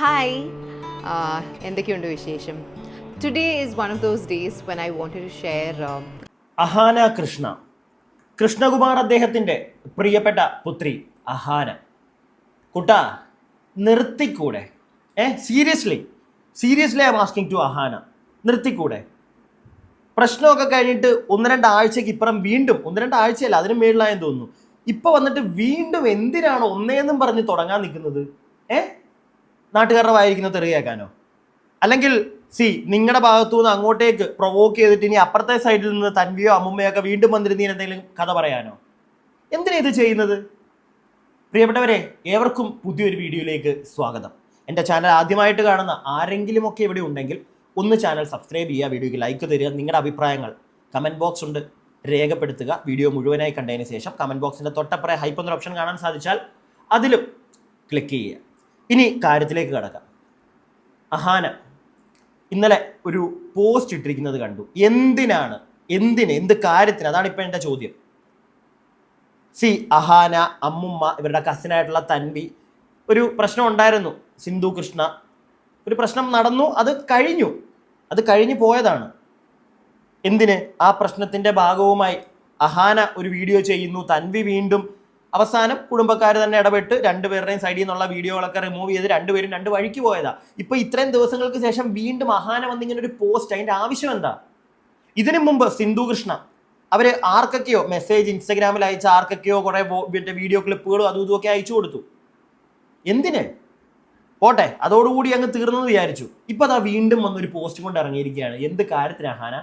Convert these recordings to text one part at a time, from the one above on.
Hi, എന്തൊക്കെയുണ്ട് വിശേഷം? Today is one of those days when I wanted to share Ahana Krishnakumar അദ്ദേഹത്തിൻ്റെ പ്രിയപ്പെട്ട പുത്രി അഹാന. കുട്ടാ, നിർത്തിക്കൂടെ? Seriously I am asking to Ahaana, നിർത്തിക്കൂടെ? പ്രശ്നമൊക്കെ കഴിഞ്ഞിട്ട് 1-2 ആഴ്ചയ്ക്ക് ഇപ്പുറം വീണ്ടും 1-2 ആഴ്ചയല്ല, അതിന് മേളിലായെന്ന് തോന്നുന്നു, ഇപ്പൊ വന്നിട്ട് വീണ്ടും എന്തിനാണ് ഒന്നേന്നും പറഞ്ഞ് തുടങ്ങാൻ നിൽക്കുന്നത്? നാട്ടുകാരുടെ വായിരിക്കുന്നത് തെറിയാക്കാനോ? അല്ലെങ്കിൽ നിങ്ങളുടെ ഭാഗത്തു നിന്ന് അങ്ങോട്ടേക്ക് പ്രൊവോക്ക് ചെയ്തിട്ട് ഇനി അപ്പുറത്തെ സൈഡിൽ നിന്ന് തൻവിയോ അമ്മുമ്മയോ ഒക്കെ വീണ്ടും വന്നിരുന്നീ എന്തെങ്കിലും കഥ പറയാനോ? എന്തിനാ ഇത് ചെയ്യുന്നത്? പ്രിയപ്പെട്ടവരെ, ഏവർക്കും പുതിയൊരു വീഡിയോയിലേക്ക് സ്വാഗതം. എൻ്റെ ചാനൽ ആദ്യമായിട്ട് കാണുന്ന ആരെങ്കിലുമൊക്കെ ഇവിടെ ഉണ്ടെങ്കിൽ ഒന്ന് ചാനൽ സബ്സ്ക്രൈബ് ചെയ്യുക, വീഡിയോയ്ക്ക് ലൈക്ക് തരിക, നിങ്ങളുടെ അഭിപ്രായങ്ങൾ കമൻറ്റ് ബോക്സ് ഉണ്ട് രേഖപ്പെടുത്തുക. വീഡിയോ മുഴുവനായി കണ്ടതിന് ശേഷം കമൻറ്റ് ബോക്സിൻ്റെ തൊട്ടപ്പുറം ഹൈപ്പ് എന്നൊരു ഓപ്ഷൻ കാണാൻ സാധിച്ചാൽ അതിലും ക്ലിക്ക് ചെയ്യുക. ഇനി കാര്യത്തിലേക്ക് കടക്കാം. അഹാന ഇന്നലെ ഒരു പോസ്റ്റ് ഇട്ടിരിക്കുന്നത് കണ്ടു. എന്ത് കാര്യത്തിന്? അതാണ് ഇപ്പം എൻ്റെ ചോദ്യം. അഹാന, അമ്മുമ്മ, ഇവരുടെ കസിനായിട്ടുള്ള തൻവി, ഒരു പ്രശ്നം ഉണ്ടായിരുന്നു. സിന്ധു കൃഷ്ണ ഒരു പ്രശ്നം നടന്നു, അത് കഴിഞ്ഞു പോയതാണ്. എന്തിന്? ആ പ്രശ്നത്തിൻ്റെ ഭാഗവുമായി അഹാന ഒരു വീഡിയോ ചെയ്യുന്നു, തൻവി വീണ്ടും. അവസാനം കുടുംബക്കാർ തന്നെ ഇടപെട്ട് രണ്ടുപേരുടെയും സൈഡിൽ നിന്നുള്ള വീഡിയോകളൊക്കെ റിമൂവ് ചെയ്ത് രണ്ടുപേരും 2 വഴിക്ക് പോയതാ. ഇപ്പൊ ഇത്രയും ദിവസങ്ങൾക്ക് ശേഷം വീണ്ടും അഹാന വന്നിങ്ങനെ ഒരു പോസ്റ്റ്, അതിന്റെ ആവശ്യം എന്താ? ഇതിനു മുമ്പ് സിന്ധു കൃഷ്ണ അവര് ആർക്കൊക്കെയോ മെസ്സേജ് ഇൻസ്റ്റാഗ്രാമിൽ അയച്ച ആർക്കൊക്കെയോ കുറെ വീഡിയോ ക്ലിപ്പുകളും അതും ഇതുമൊക്കെ അയച്ചു കൊടുത്തു. എന്തിന്? പോട്ടെ, അതോടുകൂടി അങ്ങ് തീർന്നെന്ന് വിചാരിച്ചു. ഇപ്പൊ അതാ വീണ്ടും വന്നൊരു പോസ്റ്റ് കൊണ്ട് ഇറങ്ങിയിരിക്കുകയാണ്. എന്ത് കാര്യത്തിന് അഹാന?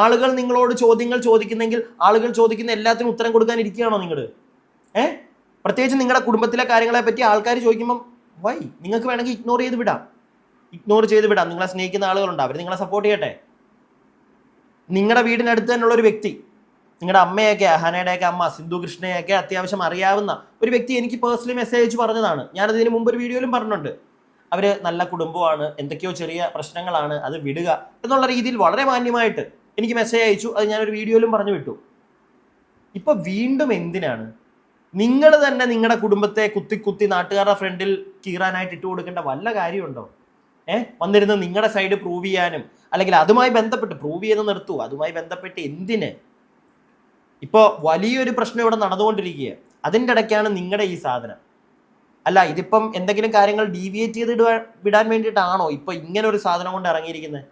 ആളുകൾ നിങ്ങളോട് ചോദ്യങ്ങൾ ചോദിക്കുന്നെങ്കിൽ ആളുകൾ ചോദിക്കുന്ന എല്ലാത്തിനും ഉത്തരം കൊടുക്കാൻ ഇരിക്കുകയാണോ നിങ്ങൾ? പ്രത്യേകിച്ച് നിങ്ങളുടെ കുടുംബത്തിലെ കാര്യങ്ങളെ പറ്റി ആൾക്കാർ ചോദിക്കുമ്പം നിങ്ങൾക്ക് വേണമെങ്കിൽ ഇഗ്നോർ ചെയ്ത് വിടാം. നിങ്ങളെ സ്നേഹിക്കുന്ന ആളുകളുണ്ട്, അവർ നിങ്ങളെ സപ്പോർട്ട് ചെയ്യട്ടെ. നിങ്ങളുടെ വീടിനടുത്ത് തന്നെയുള്ള ഒരു വ്യക്തി, നിങ്ങളുടെ അമ്മയൊക്കെ, അഹാനയുടെയൊക്കെ അമ്മ സിന്ധു കൃഷ്ണയൊക്കെ അത്യാവശ്യം അറിയാവുന്ന ഒരു വ്യക്തി എനിക്ക് പേഴ്സണലി മെസ്സേജ് അയച്ച് പറഞ്ഞതാണ്. ഞാനതിന് മുമ്പ് ഒരു വീഡിയോയിലും പറഞ്ഞിട്ടുണ്ട്. അവർ നല്ല കുടുംബമാണ്, എന്തൊക്കെയോ ചെറിയ പ്രശ്നങ്ങളാണ്, അത് വിടുക എന്നുള്ള രീതിയിൽ വളരെ മാന്യമായിട്ട് എനിക്ക് മെസ്സേജ് അയച്ചു. അത് ഞാനൊരു വീഡിയോയിലും പറഞ്ഞു വിട്ടു. ഇപ്പൊ വീണ്ടും എന്തിനാണ്? നിങ്ങൾ തന്നെ നിങ്ങളുടെ കുടുംബത്തെ കുത്തി നാട്ടുകാരുടെ ഫ്രണ്ടിൽ കീറാനായിട്ട് ഇട്ട് കൊടുക്കേണ്ട വല്ല കാര്യമുണ്ടോ? വന്നിരുന്ന് നിങ്ങളുടെ സൈഡ് പ്രൂവ് ചെയ്യാനും, അല്ലെങ്കിൽ അതുമായി ബന്ധപ്പെട്ട് പ്രൂവ് ചെയ്ത് നിർത്തൂ. അതുമായി ബന്ധപ്പെട്ട് എന്തിന്? ഇപ്പോൾ വലിയൊരു പ്രശ്നം ഇവിടെ നടന്നുകൊണ്ടിരിക്കുക, അതിൻ്റെ ഇടയ്ക്കാണ് നിങ്ങളുടെ ഈ സാധനം. അല്ല, ഇതിപ്പം എന്തെങ്കിലും കാര്യങ്ങൾ ഡീവിയേറ്റ് ചെയ്ത് വിടാൻ വേണ്ടിയിട്ടാണോ ഇപ്പൊ ഇങ്ങനെ ഒരു സാധനം കൊണ്ട് ഇറങ്ങിയിരിക്കുന്നത്?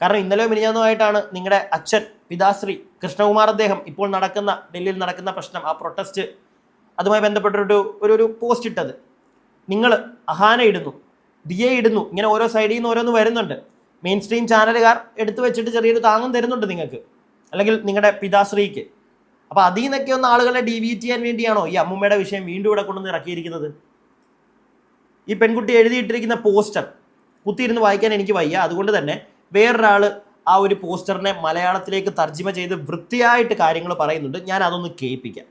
കാരണം ഇന്നലെയോ മിനിഞ്ഞാന്നുമായിട്ടാണ് നിങ്ങളുടെ അച്ഛൻ പിതാശ്രീ കൃഷ്ണകുമാർ അദ്ദേഹം ഇപ്പോൾ ഡൽഹിയിൽ നടക്കുന്ന പ്രശ്നം, ആ പ്രൊട്ടസ്റ്റ്, അതുമായി ബന്ധപ്പെട്ടൊരു പോസ്റ്റ് ഇട്ടത്. നിങ്ങൾ അഹാന ഇടുന്നു, ദിയ ഇടുന്നു, ഇങ്ങനെ ഓരോ സൈഡിൽ നിന്ന് ഓരോന്ന് വരുന്നുണ്ട്. മെയിൻ സ്ട്രീം ചാനലുകാർ എടുത്തു വെച്ചിട്ട് ചെറിയൊരു താങ്ങും തരുന്നുണ്ട് നിങ്ങൾക്ക്, അല്ലെങ്കിൽ നിങ്ങളുടെ പിതാശ്രീക്ക്. അപ്പോൾ അതിൽ നിന്നൊക്കെ ഒന്ന് ആളുകളെ ഡീവിയേറ്റ് ചെയ്യാൻ വേണ്ടിയാണോ ഈ അമ്മുമ്മയുടെ വിഷയം വീണ്ടും ഇവിടെ കൊണ്ടുവന്ന് ഇറക്കിയിരിക്കുന്നത്? ഈ പെൺകുട്ടി എഴുതിയിട്ടിരിക്കുന്ന പോസ്റ്റർ കുത്തിയിരുന്ന് വായിക്കാൻ എനിക്ക് വയ്യ. അതുകൊണ്ട് തന്നെ വേറൊരാൾ ആ ഒരു പോസ്റ്ററിനെ മലയാളത്തിലേക്ക് തർജ്ജിമ ചെയ്ത് വൃത്തിയായിട്ട് കാര്യങ്ങൾ പറയുന്നുണ്ട്. ഞാൻ അതൊന്ന് കേൾപ്പിക്കാം.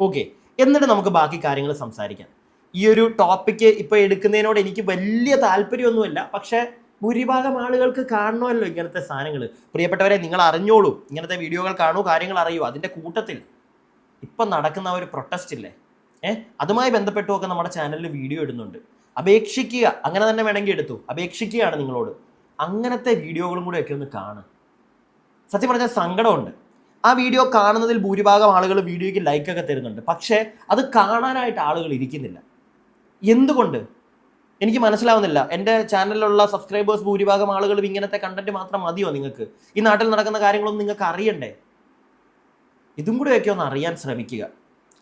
ഓക്കെ, എന്നിട്ട് നമുക്ക് ബാക്കി കാര്യങ്ങൾ സംസാരിക്കാം. ഈ ഒരു ടോപ്പിക്ക് ഇപ്പോൾ എടുക്കുന്നതിനോട് എനിക്ക് വലിയ താല്പര്യമൊന്നുമില്ല, പക്ഷേ ഭൂരിഭാഗം ആളുകൾക്ക് കാണണമല്ലോ ഇങ്ങനത്തെ സാധനങ്ങൾ. പ്രിയപ്പെട്ടവരെ, നിങ്ങൾ അറിഞ്ഞോളൂ, ഇങ്ങനത്തെ വീഡിയോകൾ കാണൂ, കാര്യങ്ങൾ അറിയൂ. അതിൻ്റെ കൂട്ടത്തിൽ ഇപ്പം നടക്കുന്ന ഒരു പ്രൊട്ടസ്റ്റ് ഇല്ലേ, അതുമായി ബന്ധപ്പെട്ടുമൊക്കെ നമ്മുടെ ചാനലിൽ വീഡിയോ ഇടുന്നുണ്ട്. അപേക്ഷിക്കുക, അങ്ങനെ തന്നെ വേണമെങ്കിൽ എടുത്തു, അപേക്ഷിക്കുകയാണ് നിങ്ങളോട്, അങ്ങനത്തെ വീഡിയോകളും കൂടെ ഒക്കെ ഒന്ന് കാണുക. സത്യം പറഞ്ഞാൽ സങ്കടമുണ്ട്. ആ വീഡിയോ കാണുന്നതിൽ ഭൂരിഭാഗം ആളുകൾ വീഡിയോയ്ക്ക് ലൈക്കൊക്കെ തരുന്നുണ്ട്, പക്ഷേ അത് കാണാനായിട്ട് ആളുകൾ ഇരിക്കുന്നില്ല. എന്തുകൊണ്ട് എനിക്ക് മനസ്സിലാവുന്നില്ല. എൻ്റെ ചാനലിലുള്ള സബ്സ്ക്രൈബേഴ്സ് ഭൂരിഭാഗം ആളുകളും ഇങ്ങനത്തെ കണ്ടന്റ് മാത്രം മതിയോ നിങ്ങൾക്ക്? ഈ നാട്ടിൽ നടക്കുന്ന കാര്യങ്ങളൊന്നും നിങ്ങൾക്ക് അറിയണ്ടേ? ഇതും കൂടെയൊക്കെ ഒന്ന് അറിയാൻ ശ്രമിക്കുക.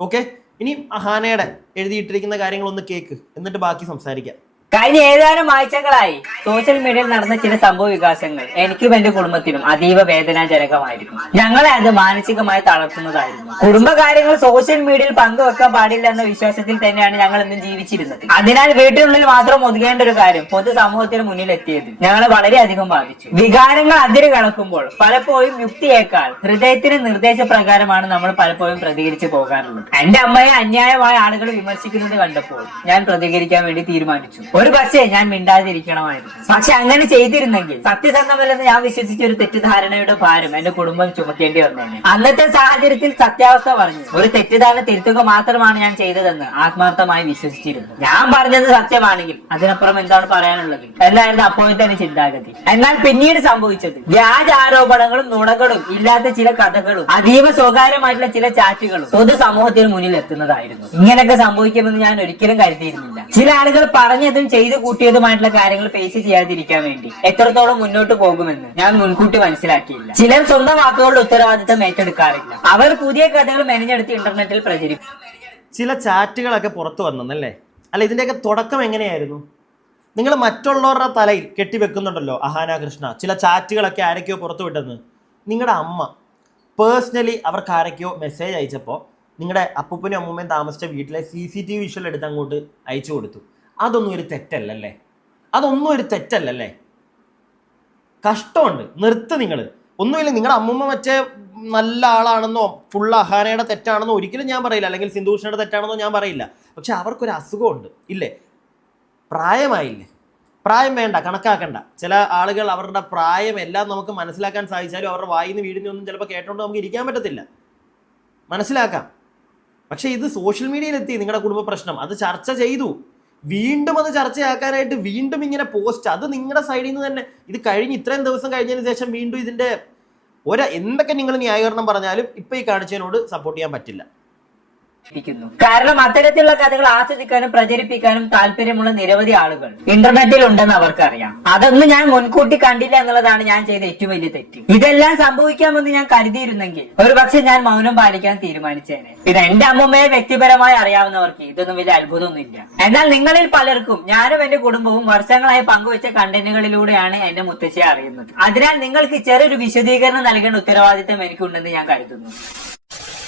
ഓക്കെ, ഇനി അഹാനയുടെ എഴുതിയിട്ടിരിക്കുന്ന കാര്യങ്ങളൊന്ന് കേക്ക്, എന്നിട്ട് ബാക്കി സംസാരിക്കാം. കഴിഞ്ഞ ഏതാനും ആഴ്ചകളായി സോഷ്യൽ മീഡിയയിൽ നടന്ന ചില സംഭവ വികാസങ്ങൾ എനിക്കും എന്റെ കുടുംബത്തിനും അതീവ വേദനാജനകമായിരുന്നു. ഞങ്ങളെ അത് മാനസികമായി തളർത്തുന്നതായിരുന്നു. കുടുംബകാര്യങ്ങൾ സോഷ്യൽ മീഡിയയിൽ പങ്കുവെക്കാൻ പാടില്ല എന്ന വിശ്വാസത്തിൽ തന്നെയാണ് ഞങ്ങൾ ഇന്നും ജീവിച്ചിരുന്നത്. അതിനാൽ വീട്ടിനുള്ളിൽ മാത്രം ഒതുങ്ങേണ്ട ഒരു കാര്യം പൊതുസമൂഹത്തിന് മുന്നിലെത്തിയത് ഞങ്ങളെ വളരെയധികം ബാധിച്ചു. വികാരങ്ങൾ അതിര് കടക്കുമ്പോൾ പലപ്പോഴും യുക്തിയേക്കാൾ ഹൃദയത്തിന് നിർദ്ദേശപ്രകാരമാണ് നമ്മൾ പലപ്പോഴും പ്രതികരിച്ചു പോകാറുള്ളത്. എന്റെ അമ്മയെ അന്യായമായ ആളുകൾ വിമർശിക്കുന്നത് കണ്ടപ്പോൾ ഞാൻ പ്രതികരിക്കാൻ വേണ്ടി തീരുമാനിച്ചു. ഒരു പക്ഷേ ഞാൻ മിണ്ടാതിരിക്കണമായിരുന്നു. പക്ഷെ അങ്ങനെ ചെയ്തിരുന്നെങ്കിൽ സത്യസന്ധമല്ലെന്ന് ഞാൻ വിശ്വസിച്ച ഒരു തെറ്റിദ്ധാരണയുടെ ഭാരം എന്റെ കുടുംബം ചുമക്കേണ്ടി വന്നേനെ. അന്നത്തെ സാഹചര്യത്തിൽ സത്യാവസ്ഥ പറഞ്ഞു ഒരു തെറ്റിദ്ധാരണ തിരുത്തുക മാത്രമാണ് ഞാൻ ചെയ്തതെന്ന് ആത്മാർത്ഥമായി വിശ്വസിച്ചിരുന്നു. ഞാൻ പറഞ്ഞത് സത്യമാണെങ്കിൽ അതിനപ്പുറം എന്താണ് പറയാനുള്ളത് എന്നായിരുന്നു അപ്പോഴത്തെ എന്റെ ചിന്താഗതി. എന്നാൽ പിന്നീട് സംഭവിച്ചത് വ്യാജ ആരോപണങ്ങളും നുണകളും ഇല്ലാത്ത ചില കഥകളും അതീവ സ്വകാര്യമായിട്ടുള്ള ചില ചാറ്റുകളും പൊതു സമൂഹത്തിന് മുന്നിൽ എത്തുന്നതായിരുന്നു. ഇങ്ങനെയൊക്കെ സംഭവിക്കുമെന്ന് ഞാൻ ഒരിക്കലും കരുതിയിരുന്നില്ല. ചില ആളുകൾ പറഞ്ഞതും ചെയ്തു കൂട്ടിയതുമായിട്ടുള്ള കാര്യങ്ങൾ ഫേസ് ചെയ്യാതിരിക്കാൻ വേണ്ടി എത്രത്തോളം മുന്നോട്ട് പോകുമെന്ന് ഞാൻ മുൻകൂട്ടി മനസ്സിലാക്കിയില്ല. ചിലർ സ്വന്തം വാക്കുകളുടെ ഉത്തരവാദിത്തം ഏറ്റെടുക്കാറില്ല. അവർ പുതിയ കഥകൾ മെനഞ്ഞെടുത്ത് ഇന്റർനെറ്റിൽ പ്രചരിപ്പിക്കും. ചില ചാറ്റുകളൊക്കെ പുറത്തു വന്നല്ലേ? അല്ല, ഇതിൻ്റെയൊക്കെ തുടക്കം എങ്ങനെയായിരുന്നു? നിങ്ങൾ മറ്റുള്ളവരുടെ തലയിൽ കെട്ടിവെക്കുന്നുണ്ടല്ലോ അഹാന കൃഷ്ണ, ചില ചാറ്റുകളൊക്കെ ആരൊക്കെയോ പുറത്തു വിട്ടെന്ന്. നിങ്ങളുടെ അമ്മ പേഴ്സണലി അവർക്ക് ആരൊക്കെയോ മെസ്സേജ് അയച്ചപ്പോൾ നിങ്ങളുടെ അപ്പൂപ്പനും അമ്മൂമ്മയും താമസിച്ച വീട്ടിലെ CCTV വിഷ്വൽ എടുത്ത് അങ്ങോട്ട് അയച്ചു കൊടുത്തു. അതൊന്നും ഒരു തെറ്റല്ലല്ലേ? അതൊന്നും ഒരു തെറ്റല്ലല്ലേ? കഷ്ടമുണ്ട്. നിർത്ത് നിങ്ങൾ. ഒന്നുമില്ല, നിങ്ങളുടെ അമ്മൂമ്മ മറ്റേ നല്ല ആളാണെന്നോ ഫുൾ അഹാനയുടെ തെറ്റാണെന്നോ ഒരിക്കലും ഞാൻ പറയില്ല, അല്ലെങ്കിൽ സിന്ധുഭൂഷണയുടെ തെറ്റാണെന്നോ ഞാൻ പറയില്ല. പക്ഷെ അവർക്കൊരു അസുഖമുണ്ട് ഇല്ലേ? പ്രായമായില്ലേ? പ്രായം വേണ്ട, കണക്കാക്കണ്ട. ചില ആളുകൾ അവരുടെ പ്രായം എല്ലാം നമുക്ക് മനസ്സിലാക്കാൻ സാധിച്ചാലും അവരുടെ വായിൽ നിന്ന് വീടിനൊന്നും ചിലപ്പോൾ കേട്ടോണ്ട് നമുക്ക് ഇരിക്കാൻ പറ്റത്തില്ല. മനസ്സിലാക്കാം. പക്ഷേ ഇത് സോഷ്യൽ മീഡിയയിലെത്തി നിങ്ങളുടെ കുടുംബ പ്രശ്നം, അത് ചർച്ച ചെയ്തു. വീണ്ടും അത് ചർച്ചയാക്കാനായിട്ട് വീണ്ടും ഇങ്ങനെ പോസ്റ്റ്, അത് നിങ്ങളുടെ സൈഡിൽ നിന്ന് തന്നെ. ഇത് കഴിഞ്ഞ് ഇത്രയും ദിവസം കഴിഞ്ഞതിന് ശേഷം വീണ്ടും ഇതിൻ്റെ എന്തൊക്കെ നിങ്ങൾ ന്യായീകരണം പറഞ്ഞാലും ഇപ്പം ഈ കാണിച്ചതിനോട് സപ്പോർട്ട് ചെയ്യാൻ പറ്റില്ല. കാരണം അത്തരത്തിലുള്ള കഥകൾ ആസ്വദിക്കാനും പ്രചരിപ്പിക്കാനും താല്പര്യമുള്ള നിരവധി ആളുകൾ ഇന്റർനെറ്റിൽ ഉണ്ടെന്ന് അവർക്കറിയാം. അതൊന്നും ഞാൻ മുൻകൂട്ടി കണ്ടില്ല എന്നുള്ളതാണ് ഞാൻ ചെയ്ത ഏറ്റവും വലിയ തെറ്റ്. ഇതെല്ലാം സംഭവിക്കാമെന്ന് ഞാൻ കരുതിയിരുന്നെങ്കിൽ ഒരുപക്ഷെ ഞാൻ മൗനം പാലിക്കാൻ തീരുമാനിച്ചേനെ. ഇത് എന്റെ അമ്മമ്മയെ വ്യക്തിപരമായി അറിയാവുന്നവർക്ക് ഇതൊന്നും വലിയ അത്ഭുതമൊന്നുമില്ല. എന്നാൽ നിങ്ങളിൽ പലർക്കും ഞാനും എന്റെ കുടുംബവും വർഷങ്ങളായി പങ്കുവെച്ച കണ്ടന്റുകളിലൂടെയാണ് എന്റെ മുത്തശ്ശിയെ അറിയുന്നത്. അതിനാൽ നിങ്ങൾക്ക് ചെറിയൊരു വിശദീകരണം നൽകേണ്ട ഉത്തരവാദിത്തം എനിക്കുണ്ടെന്ന് ഞാൻ കരുതുന്നു.